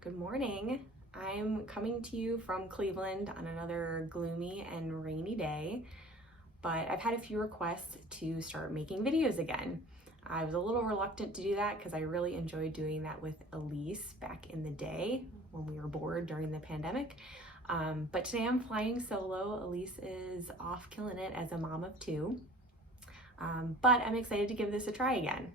Good morning. I'm coming to you from Cleveland on another gloomy and rainy day, but I've had a few requests to start making videos again. I was a little reluctant to do that because I really enjoyed doing that with Elise back in the day when we were bored during the pandemic. But today I'm flying solo. Elise is off killing it as a mom of two, but I'm excited to give this a try again.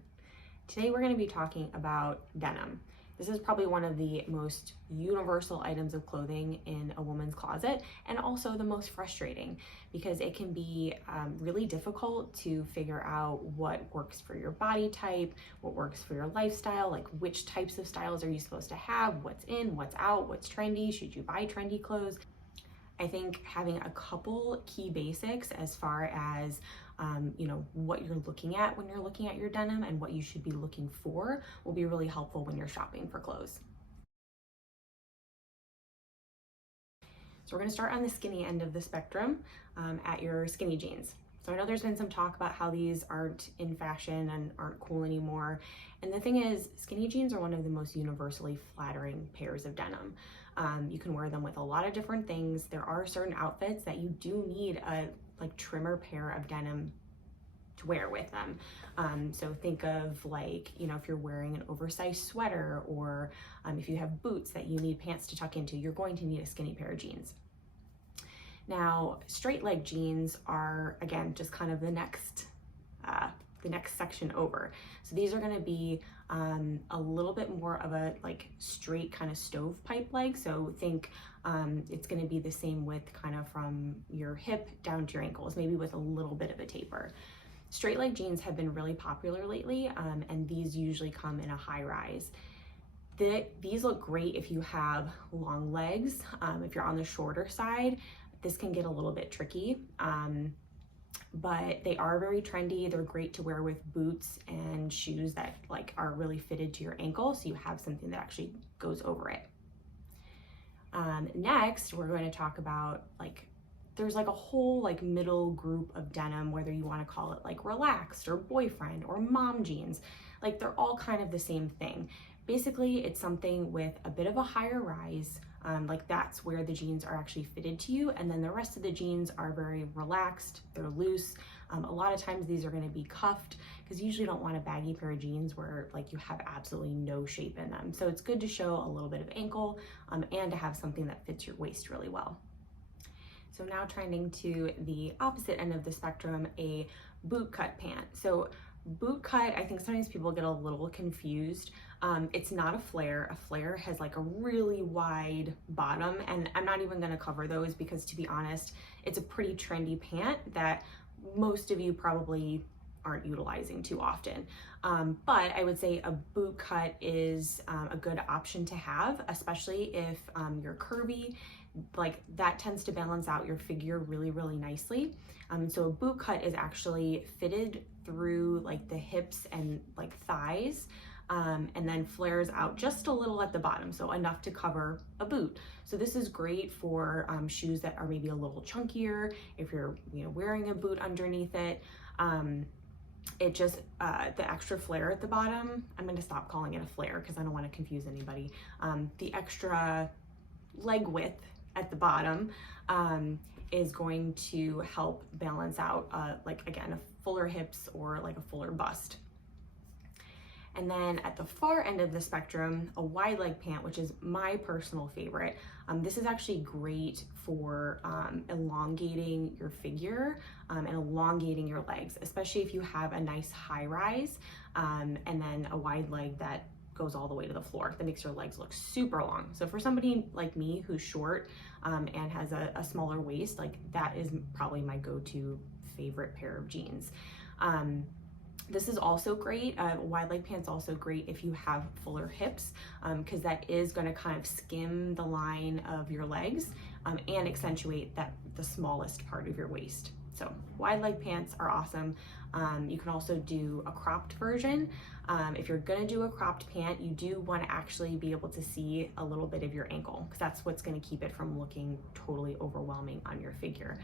Today we're going to be talking about denim. This is probably one of the most universal items of clothing in a woman's closet, and also the most frustrating because it can be really difficult to figure out what works for your body type, what works for your lifestyle, like which types of styles are you supposed to have, what's in, what's out, what's trendy, should you buy trendy clothes. I think having a couple key basics as far as what you're looking at when you're looking at your denim and what you should be looking for will be really helpful when you're shopping for clothes. So we're going to start on the skinny end of the spectrum at your skinny jeans. So I know there's been some talk about how these aren't in fashion and aren't cool anymore. And the thing is, skinny jeans are one of the most universally flattering pairs of denim. You can wear them with a lot of different things. There are certain outfits that you do need a trimmer pair of denim to wear with them. So think of if you're wearing an oversized sweater, or if you have boots that you need pants to tuck into, you're going to need a skinny pair of jeans. Now, straight leg jeans are, again, just kind of the next section over. So these are going to be a little bit more of a straight kind of stovepipe leg. So think it's going to be the same width kind of from your hip down to your ankles, maybe with a little bit of a taper. Straight leg jeans have been really popular lately, and these usually come in a high rise. These look great if you have long legs. If you're on the shorter side, this can get a little bit tricky. But they are very trendy. They're great to wear with boots and shoes that are really fitted to your ankle, so you have something that actually goes over it. Next, we're going to talk about there's a whole middle group of denim, whether you want to call it relaxed or boyfriend or mom jeans. They're all kind of the same thing. Basically, it's something with a bit of a higher rise. That's where the jeans are actually fitted to you, and then the rest of the jeans are very relaxed, they're loose. A lot of times these are going to be cuffed because you usually don't want a baggy pair of jeans where you have absolutely no shape in them. So it's good to show a little bit of ankle and to have something that fits your waist really well. So now trending to the opposite end of the spectrum, a boot cut pant. So boot cut, I think sometimes people get a little confused. It's not a flare. A flare has a really wide bottom, and I'm not even gonna cover those because, to be honest, it's a pretty trendy pant that most of you probably aren't utilizing too often. But I would say a boot cut is a good option to have, especially if you're curvy. That tends to balance out your figure really, really nicely. So a boot cut is actually fitted through the hips and thighs, and then flares out just a little at the bottom, so enough to cover a boot. So this is great for shoes that are maybe a little chunkier, if you're wearing a boot underneath it. It just, the extra flare at the bottom, I'm going to stop calling it a flare because I don't want to confuse anybody. The extra leg width at the bottom is going to help balance out, again, a fuller hips or a fuller bust. And then at the far end of the spectrum, a wide leg pant, which is my personal favorite. This is actually great for elongating your figure and elongating your legs, especially if you have a nice high rise and then a wide leg that goes all the way to the floor. That makes your legs look super long. So for somebody like me who's short and has a smaller waist, that is probably my go-to favorite pair of jeans. This is also great. Wide leg pants also great if you have fuller hips, because that is going to kind of skim the line of your legs and accentuate the smallest part of your waist. So wide leg pants are awesome. You can also do a cropped version. If you're gonna do a cropped pant, you do want to actually be able to see a little bit of your ankle, because that's what's going to keep it from looking totally overwhelming on your figure.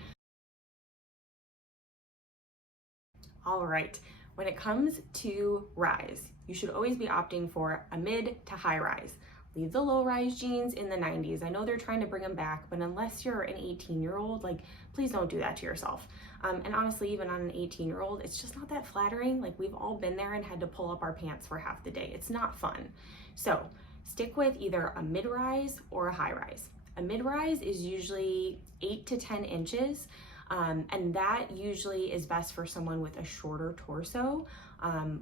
All right, when it comes to rise, you should always be opting for a mid to high rise. Leave the low-rise jeans in the 90s. I know they're trying to bring them back, but unless you're an 18-year-old, like, please don't do that to yourself. And honestly, even on an 18-year-old, it's just not that flattering. Like, we've all been there and had to pull up our pants for half the day. It's not fun. So stick with either a mid-rise or a high-rise. A mid-rise is usually 8 to 10 inches, and that usually is best for someone with a shorter torso,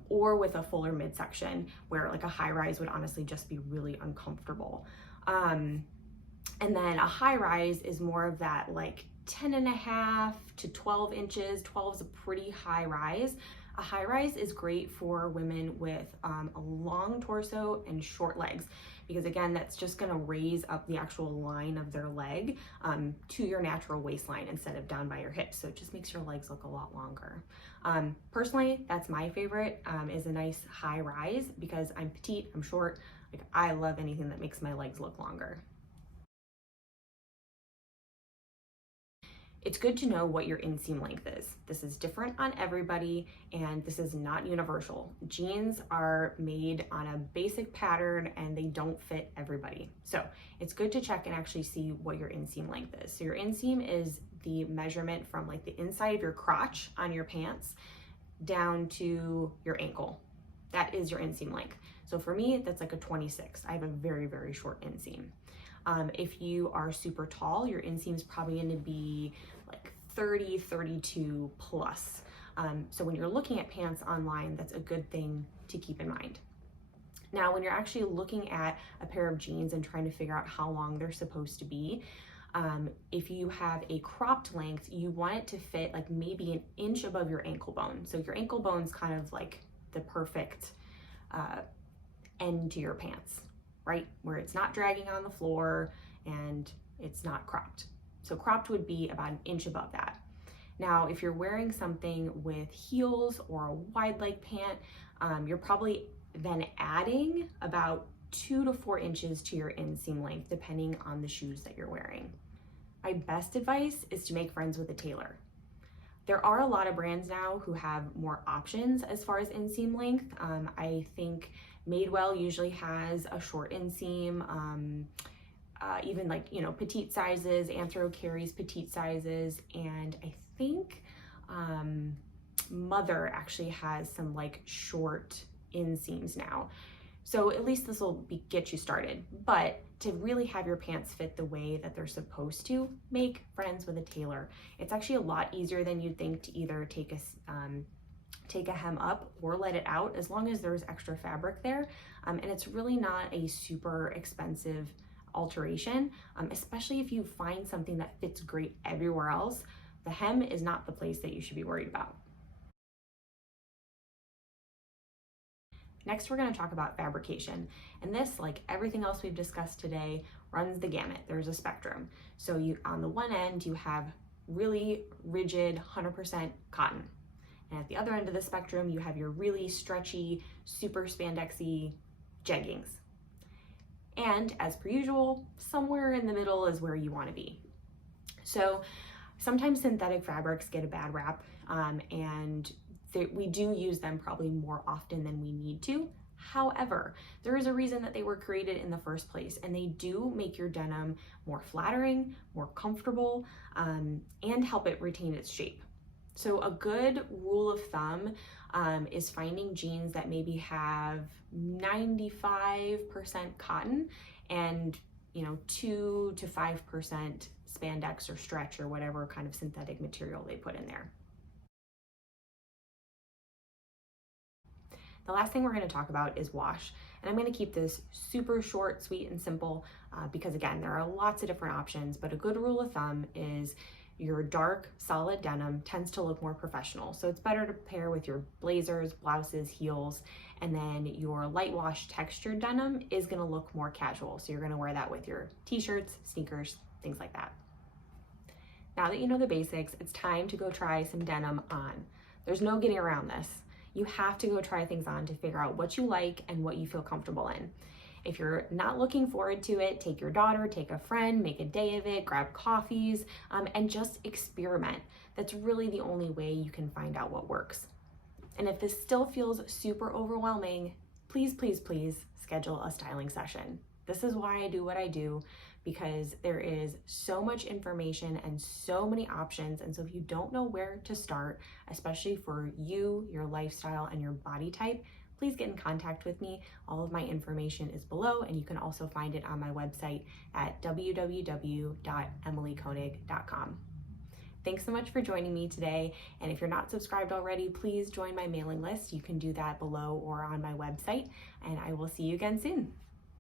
or with a fuller midsection, where like a high-rise would honestly just be really uncomfortable. And then a high-rise is more of that like 10.5 to 12 inches. 12 is a pretty high rise. A high rise is great for women with a long torso and short legs, because again, that's just gonna raise up the actual line of their leg to your natural waistline instead of down by your hips. So it just makes your legs look a lot longer. Personally, that's my favorite, is a nice high rise, because I'm petite, I'm short. Like, I love anything that makes my legs look longer. It's good to know what your inseam length is. This is different on everybody, and this is not universal. Jeans are made on a basic pattern and they don't fit everybody. So it's good to check and actually see what your inseam length is. So your inseam is the measurement from like the inside of your crotch on your pants down to your ankle. That is your inseam length. So for me, that's like a 26. I have a very, very short inseam. If you are super tall, your inseam is probably going to be like 30, 32 plus. So when you're looking at pants online, that's a good thing to keep in mind. Now, when you're actually looking at a pair of jeans and trying to figure out how long they're supposed to be, if you have a cropped length, you want it to fit like maybe an inch above your ankle bone. So your ankle bone's kind of like the perfect end to your pants, right? Where it's not dragging on the floor and it's not cropped. So cropped would be about an inch above that. Now, if you're wearing something with heels or a wide leg pant, you're probably then adding about 2 to 4 inches to your inseam length, depending on the shoes that you're wearing. My best advice is to make friends with a tailor. There are a lot of brands now who have more options as far as inseam length. I think Madewell usually has a short inseam, even like, you know, petite sizes. Anthro carries petite sizes, and I think Mother actually has some like short inseams now. So at least this will get you started. But to really have your pants fit the way that they're supposed to, make friends with a tailor. It's actually a lot easier than you'd think to either take a hem up or let it out, as long as there's extra fabric there. And it's really not a super expensive alteration, especially if you find something that fits great everywhere else. The hem is not the place that you should be worried about. Next, we're going to talk about fabrication. And this, like everything else we've discussed today, runs the gamut. There's a spectrum. So you, on the one end, you have really rigid 100% cotton. And at the other end of the spectrum, you have your really stretchy, super spandexy jeggings. And as per usual, somewhere in the middle is where you want to be. So sometimes synthetic fabrics get a bad rap, and we do use them probably more often than we need to. However, there is a reason that they were created in the first place, and they do make your denim more flattering, more comfortable, and help it retain its shape. So a good rule of thumb is finding jeans that maybe have 95% cotton and 2 to 5% spandex or stretch or whatever kind of synthetic material they put in there. The last thing we're going to talk about is wash, and I'm going to keep this super short, sweet, and simple because again, there are lots of different options, but a good rule of thumb is your dark, solid denim tends to look more professional. So it's better to pair with your blazers, blouses, heels, and then your light wash textured denim is going to look more casual. So you're going to wear that with your t-shirts, sneakers, things like that. Now that you know the basics, it's time to go try some denim on. There's no getting around this. You have to go try things on to figure out what you like and what you feel comfortable in. If you're not looking forward to it, take your daughter, take a friend, make a day of it, grab coffees, and just experiment. That's really the only way you can find out what works. And if this still feels super overwhelming, please, please, please schedule a styling session. This is why I do what I do, because there is so much information and so many options. And so if you don't know where to start, especially for you, your lifestyle, and your body type, please get in contact with me. All of my information is below, and you can also find it on my website at www.emilykoenig.com. Thanks so much for joining me today. And if you're not subscribed already, please join my mailing list. You can do that below or on my website, and I will see you again soon.